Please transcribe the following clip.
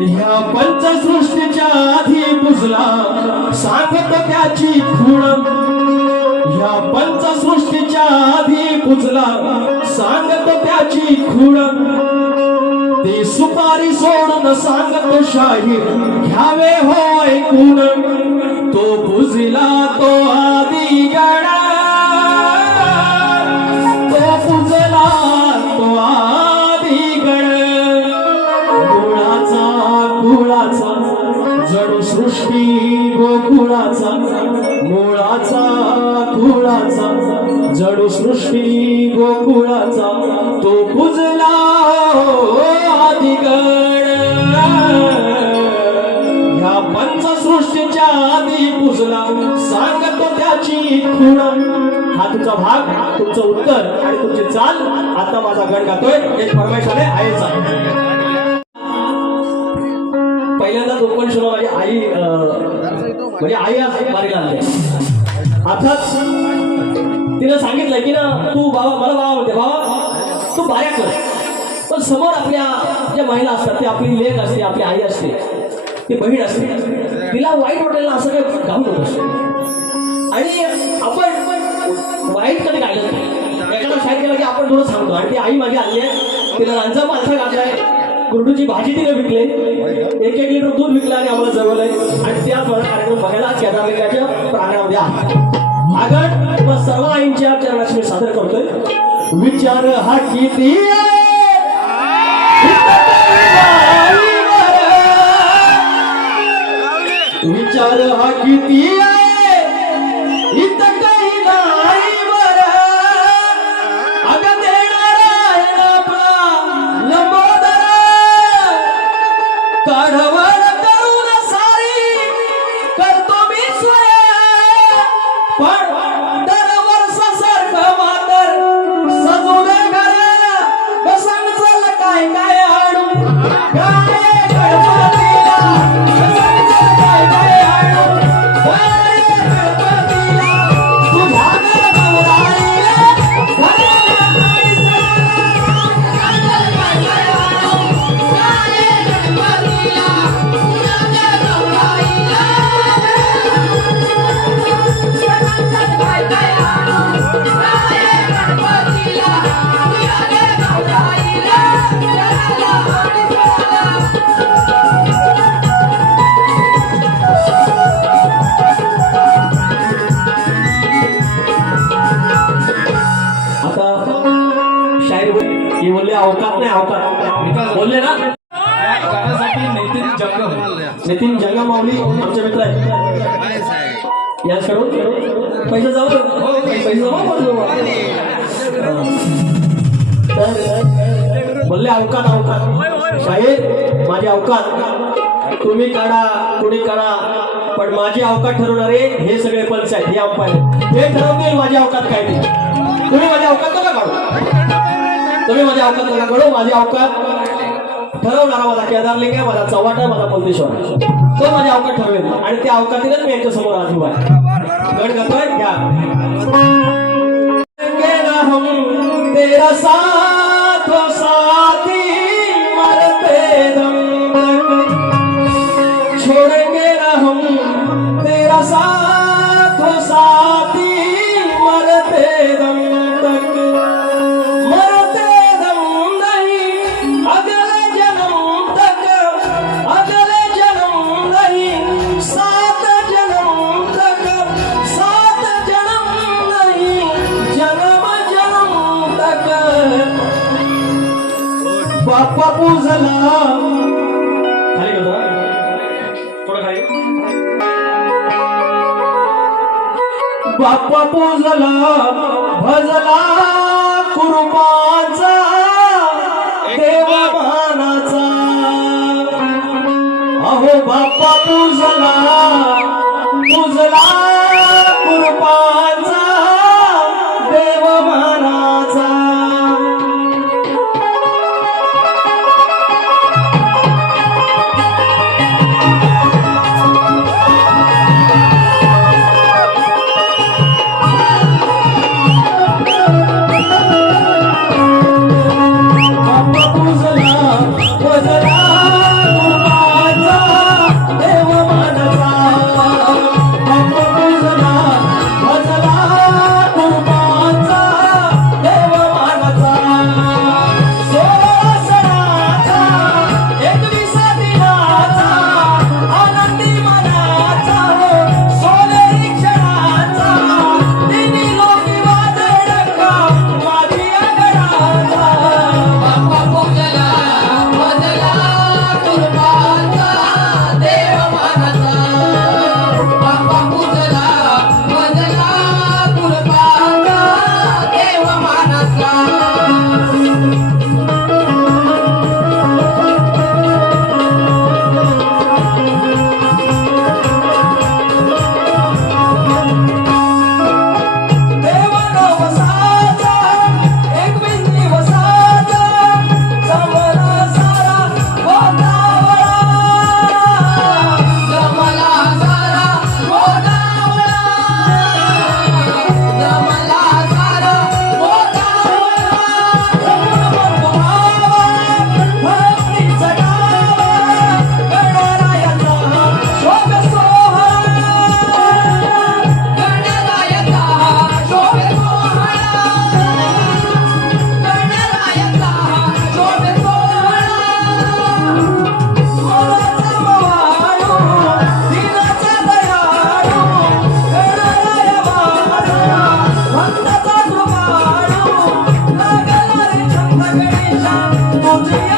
ह्या पंचसृष्टीच्या आधी पुजला. सांगत त्याची खूण. ह्या पंचसृष्टीच्या आधी पुजला. सांगत त्याची खूण. ते सुपारी सोडून सांगत शाहीर घ्यावे हो ऐकून तो पुजला तो आधी गडा. सृष्टी गोकुळाचा मुळाचा कुळाचा जड सृष्टी गोकुळाचा तो पुजला हो आदिगड ह्या पंचसृष्टीच्या आधी पुजला सांगतो त्याची खुण. हा तुमचा भाग तुमचं उत्तर आणि तुमची चाल. आता माझा गड गातोय. एक परमेश्वरे आहे. पहिल्यांदा ओपन पहिल्यांदा आई म्हणजे आई आज बारीला आली अर्थात तिला सांगितलं की ना तू बाबा मला बाबा म्हणते बाबा तू बाऱ्या कर. पण समोर आपल्या ज्या महिला असतात ती आपली लेख असते आपली आई असते ती बहीण असते तिला वाईट वाटेल असं काही घालू नको आणि आपण वाईट कधी गायलं नाही. एखादा शाळेत गेला की आपण थोडं सांगतो आणि ती आई माझी आली आहे तिला रांजा मालसा घातलाय कुरडूची भाजी तिने विकले. एक एक लिटर दूध विकलं आणि आम्हाला जवळलंय आणि माझा कार्यक्रम बघायला केदारलिंगाच्या आगड मग सर्व आईंच्या चरणाशी मी सादर करतोय. विचार हा किती हे बोलले. अवकात नाही अवकात बोलले ना? नितीन जंगम माऊली आमचे मित्र आहेत. याचकडून पैसे जाऊ पैसे बोलले अवकात अवकात शाहीर माझे अवकात तुम्ही काढा कुणी काढा पण माझी अवकात ठरवणारे हे सगळे पंच आहेत हे अंपायर हे ठरवतील माझी अवकात काय ती. तुम्ही माझे अवकात नका काढू. तुम्ही माझ्या अवकात नका काढू माझी अवकात ठरवणारा माझा केदारलिंग आहे माझा चव्हाट आहे माझा पंतेश्वर तो माझी अवकात ठरवेल. आणि त्या अवकातीनच मी यांच्या समोर आज आहे. गट करतोय घ्या. बाप्पा पूजला खाली घेतो थोडं खाली. बाप्पा पूजला भजला कुरुबाचा. love, only